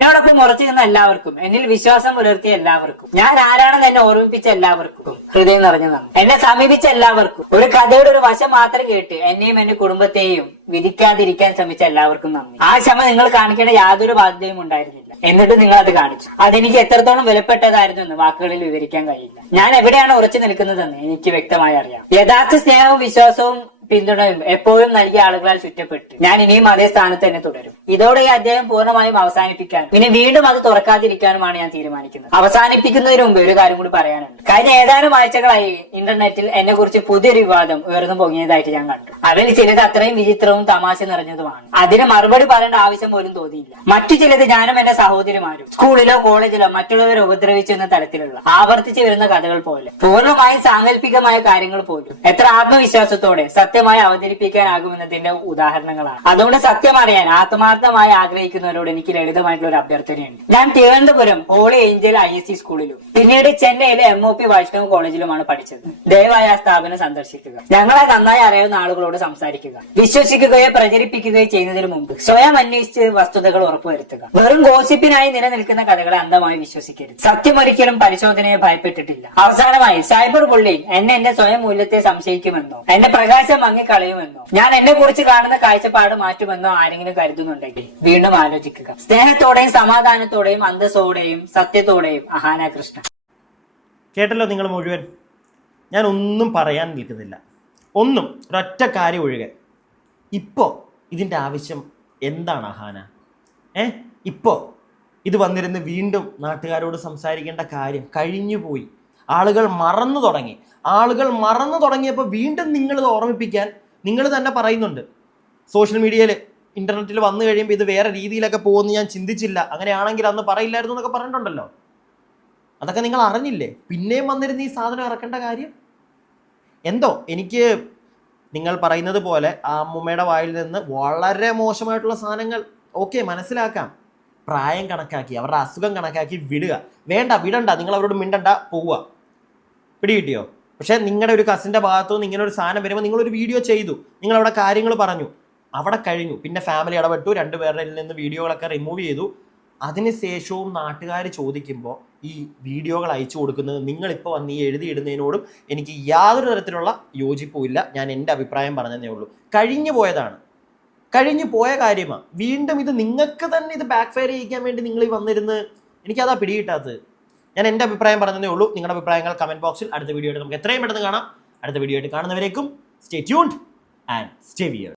എന്നോടൊപ്പം ഉറച്ചു നിന്ന എല്ലാവർക്കും, എന്നിൽ വിശ്വാസം പുലർത്തിയ എല്ലാവർക്കും, ഞാൻ ആരാണെന്ന് എന്നെ ഓർമ്മിപ്പിച്ച എല്ലാവർക്കും ഹൃദയം നിറഞ്ഞു നന്ദി. എന്നെ സമീപിച്ച എല്ലാവർക്കും, ഒരു കഥയുടെ ഒരു വശം മാത്രം കേട്ട് എന്നെയും എന്റെ കുടുംബത്തെയും വിധിക്കാതിരിക്കാൻ ശ്രമിച്ച എല്ലാവർക്കും നന്ദി. ആ ക്ഷമ നിങ്ങൾ കാണിക്കേണ്ട യാതൊരു ബാധ്യതയും ഉണ്ടായിരുന്നില്ല. എന്നിട്ട് നിങ്ങൾ അത് കാണിച്ചു. അതെനിക്ക് എത്രത്തോളം വിലപ്പെട്ടതായിരുന്നു എന്ന് വാക്കുകളിൽ വിവരിക്കാൻ കഴിയില്ല. ഞാൻ എവിടെയാണ് ഉറച്ചു നിൽക്കുന്നതെന്ന് എനിക്ക് വ്യക്തമായി അറിയാം. യഥാർത്ഥ സ്നേഹവും വിശ്വാസവും പിന്തുണയും എപ്പോഴും നൽകിയ ആളുകളാൽ ചുറ്റപ്പെട്ട് ഞാൻ ഇനിയും അതേ സ്ഥാനത്ത് തന്നെ തുടരും. ഇതോടെ ഈ അധ്യായം പൂർണ്ണമായും അവസാനിപ്പിക്കാനും ഇനി വീണ്ടും അത് തുറക്കാതിരിക്കാനുമാണ് ഞാൻ തീരുമാനിക്കുന്നത്. അവസാനിപ്പിക്കുന്നതിന് മുമ്പ് ഒരു കാര്യം കൂടി പറയാനുണ്ട്. കഴിഞ്ഞ ഏതാനും ആഴ്ചകളായി ഇന്റർനെറ്റിൽ എന്നെ കുറിച്ച് പുതിയൊരു വിവാദം ഉയർന്നു പൊങ്ങിയതായിട്ട് ഞാൻ കണ്ടു. അതിൽ ചിലത് അത്രയും വിചിത്രവും തമാശ നിറഞ്ഞതുമാണ്. അതിന് മറുപടി പറയേണ്ട ആവശ്യം പോലും തോന്നിയില്ല. മറ്റു ചിലത് ഞാനും എന്റെ സഹോദരിമാരും സ്കൂളിലോ കോളേജിലോ മറ്റുള്ളവരെ ഉപദ്രവിച്ചു എന്ന തരത്തിലുള്ള ആവർത്തിച്ചു വരുന്ന കഥകൾ പോലെ പൂർണ്ണമായും സാങ്കല്പികമായ കാര്യങ്ങൾ പോലും എത്ര ആത്മവിശ്വാസത്തോടെ സത്യമായി അവതരിപ്പിക്കാനാകുമെന്നതിന്റെ ഉദാഹരണങ്ങളാണ്. അതുകൊണ്ട് സത്യം അറിയാൻ ആത്മാർത്ഥമായി ആഗ്രഹിക്കുന്നവരോട് എനിക്ക് ലളിതമായിട്ടുള്ള ഒരു അഭ്യർത്ഥനയുണ്ട്. ഞാൻ തിരുവനന്തപുരം ഹോളി ഏഞ്ചൽ ISC സ്കൂളിലും പിന്നീട് ചെന്നൈയിലെ MOP വൈഷ്ണവ് കോളേജിലുമാണ് പഠിച്ചത്. ദയവായി ആ സ്ഥാപനം സന്ദർശിക്കുക. ഞങ്ങളെ നന്നായി അറിയാവുന്ന ആളുകളോട് സംസാരിക്കുക. വിശ്വസിക്കുകയോ പ്രചരിപ്പിക്കുകയോ ചെയ്യുന്നതിന് മുമ്പ് സ്വയം അന്വേഷിച്ച് വസ്തുതകൾ ഉറപ്പുവരുത്തുക. വെറും ഗോസിപ്പിനായി നിലനിൽക്കുന്ന കഥകളെ അന്ധമായി വിശ്വസിക്കരുത്. സത്യം ഒരിക്കലും പരിശോധനയെ ഭയപ്പെട്ടിട്ടില്ല. അവസാനമായി സൈബർ ബുള്ളിങ് എന്റെ സ്വയം മൂല്യത്തെ സംശയിക്കുമെന്നോ എന്റെ പ്രകാശം മങ്ങിക്കളയുമെന്നോ ഞാൻ എന്നെ കുറിച്ച് കാണുന്ന കാഴ്ചപ്പാട് മാറ്റുമെന്നോ ആരെങ്കിലും കരുതുന്നുണ്ടെങ്കിൽ വീണ്ടും ആലോചിക്കുക. സ്നേഹത്തോടെയും സമാധാനത്തോടെയും അന്തസ്സോടെയും സത്യത്തോടെയും അഹാന കൃഷ്ണ. കേട്ടല്ലോ നിങ്ങൾ മുഴുവൻ. ഞാൻ ഒന്നും പറയാൻ നിൽക്കുന്നില്ല. ഒന്നും ഒരൊറ്റ കാര്യം ഒഴികെ. ഇപ്പോൾ ഇതിൻ്റെ ആവശ്യം എന്താണ് അഹാന? ഇപ്പോൾ ഇത് വന്നിരുന്ന് വീണ്ടും നാട്ടുകാരോട് സംസാരിക്കേണ്ട കാര്യം കഴിഞ്ഞുപോയി. ആളുകൾ മറന്നു തുടങ്ങി. ആളുകൾ മറന്നു തുടങ്ങിയപ്പോൾ വീണ്ടും നിങ്ങളിത് ഓർമ്മിപ്പിക്കാൻ നിങ്ങൾ തന്നെ പറയുന്നുണ്ട്. സോഷ്യൽ മീഡിയയിൽ ഇൻ്റർനെറ്റിൽ വന്നു കഴിയുമ്പോൾ ഇത് വേറെ രീതിയിലൊക്കെ പോകുമെന്ന് ഞാൻ ചിന്തിച്ചില്ല, അങ്ങനെയാണെങ്കിൽ അന്ന് പറയില്ലായിരുന്നു എന്നൊക്കെ പറഞ്ഞിട്ടുണ്ടല്ലോ. അതൊക്കെ നിങ്ങൾ അറിഞ്ഞില്ലേ? പിന്നെയും വന്നിരുന്ന് ഈ സാധനം ഇറക്കേണ്ട കാര്യം എന്തോ? എനിക്ക് നിങ്ങൾ പറയുന്നത് പോലെ ആ അമ്മൂമ്മയുടെ വായിൽ നിന്ന് വളരെ മോശമായിട്ടുള്ള സാധനങ്ങൾ ഓക്കെ മനസ്സിലാക്കാം. പ്രായം കണക്കാക്കി അവരുടെ അസുഖം കണക്കാക്കി വിടുക. വിടണ്ട, നിങ്ങൾ അവരോട് മിണ്ടണ്ട, പോവുക. പിടികിട്ടിയോ? പക്ഷേ നിങ്ങളുടെ ഒരു കസിൻ്റെ ഭാഗത്തുനിന്ന് ഇങ്ങനെ ഒരു സാധനം വരുമ്പോൾ നിങ്ങളൊരു വീഡിയോ ചെയ്തു, നിങ്ങളവിടെ കാര്യങ്ങൾ പറഞ്ഞു. അവിടെ കഴിഞ്ഞു. പിന്നെ ഫാമിലി ഇടപെട്ടു, രണ്ടുപേരുടെ നിന്ന് വീഡിയോകളൊക്കെ റിമൂവ് ചെയ്തു. അതിനുശേഷവും നാട്ടുകാർ ചോദിക്കുമ്പോൾ ഈ വീഡിയോകൾ അയച്ചു കൊടുക്കുന്നത് നിങ്ങളിപ്പോൾ വന്ന് ഈ എഴുതിയിടുന്നതിനോടും എനിക്ക് യാതൊരു തരത്തിലുള്ള യോജിപ്പും ഇല്ല. ഞാൻ എൻ്റെ അഭിപ്രായം പറഞ്ഞതേ ഉള്ളൂ. കഴിഞ്ഞു പോയതാണ്, കഴിഞ്ഞു പോയ കാര്യമാണ്. വീണ്ടും ഇത് നിങ്ങൾക്ക് തന്നെ ഇത് ബാക്ക് ഫയർ ചെയ്യിക്കാൻ വേണ്ടി നിങ്ങൾ ഈ വന്നിരുന്ന് എനിക്കതാ പിടികിട്ടാത്തത്. ഞാൻ എൻ്റെ അഭിപ്രായം പറഞ്ഞതേ ഉള്ളൂ. നിങ്ങളുടെ അഭിപ്രായങ്ങൾ കമൻറ്റ് ബോക്സിൽ അടുത്ത വീഡിയോ ആയിട്ട് നമുക്ക് എത്രയും പെട്ടെന്ന് കാണാം. അടുത്ത വീഡിയോ ആയിട്ട് കാണുന്നവരേക്കും stay tuned and stay weird.